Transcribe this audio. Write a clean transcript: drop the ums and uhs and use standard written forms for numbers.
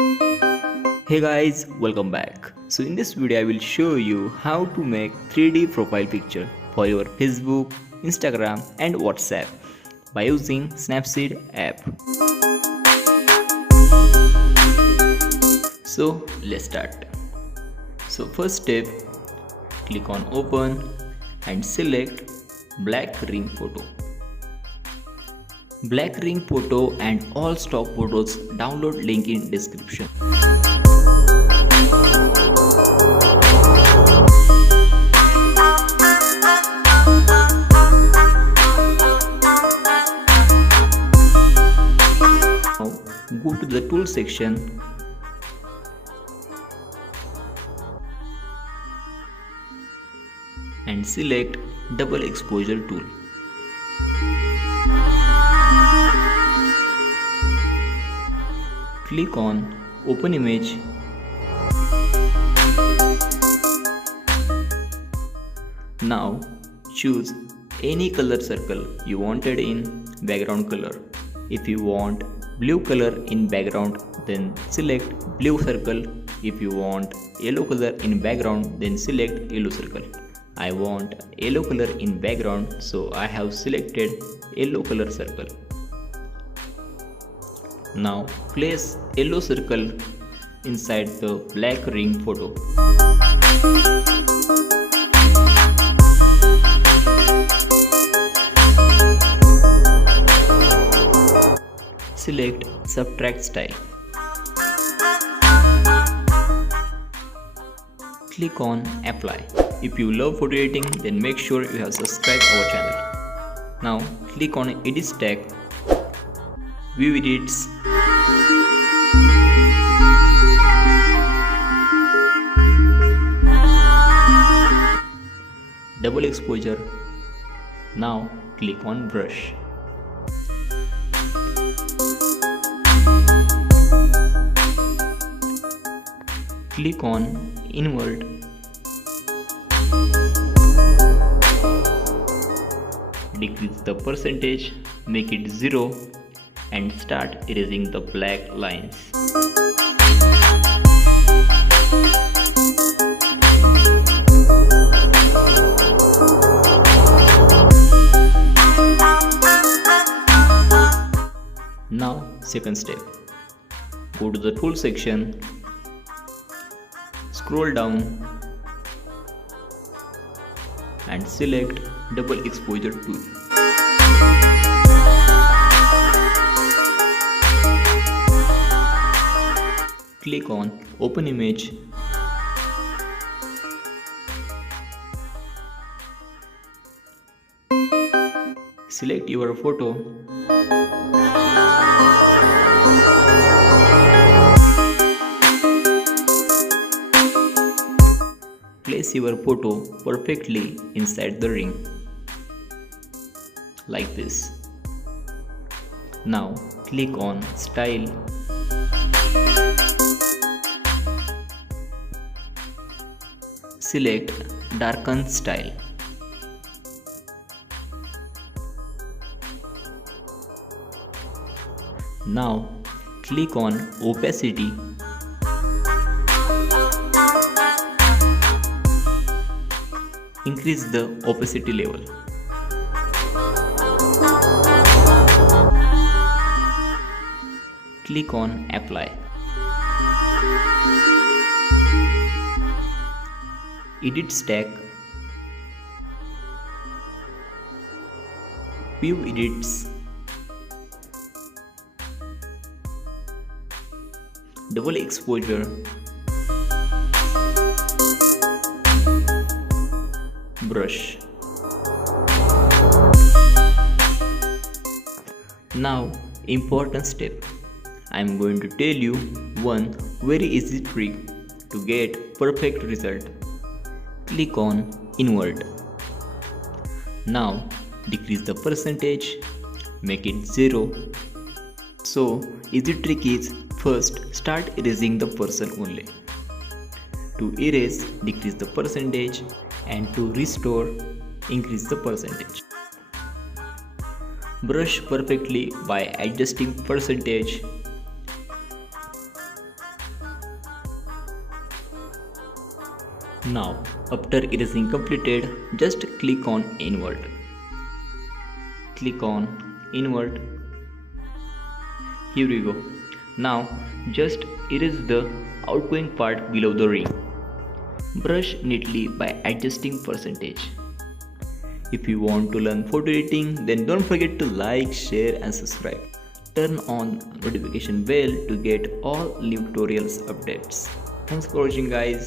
Hey guys, welcome back. So in this video I will show you how to make 3D profile picture for your Facebook, Instagram and WhatsApp by using Snapseed app. So let's start. So first step, click on open and select black ring photo. Black ring photo and all stock photos download link in description. Go to the tool section and select double exposure tool. Click on open image. Now choose any color circle you wanted in background color. If you want blue color in background, then select blue circle. If you want yellow color in background, then select yellow circle. I want yellow color in background, so I have selected yellow color circle. Now place yellow circle inside the black ring photo. Select subtract style. Click on apply. If you love photo editing, then make sure you have subscribed our channel. Now click on edit stack, view edits. Double exposure. Now click on brush. Click on invert. Decrease the percentage, make it 0 and start erasing the black lines. Now second step, go to the tool section, scroll down and select double exposure tool. Click on open image. Select your photo. Place your photo perfectly inside the ring, like this. Now click on style. Select darken style. Now click on opacity. Increase the opacity level. Click on apply. Edit stack. View edits. Double exposure. Brush. Now important step, I am going to tell you one very easy trick to get perfect result. Click on invert. Now decrease the percentage, make it 0. So easy trick is, first start erasing the person only. To erase, decrease the percentage, and to restore, increase the percentage. Brush perfectly by adjusting percentage. Now, after erasing completed, just click on Invert. Click on Invert. Here we go. Now, just erase the outgoing part below the ring. Brush neatly by adjusting percentage. If you want to learn photo editing, then don't forget to like, share and subscribe. Turn on notification bell to get all new tutorials updates. Thanks for watching guys.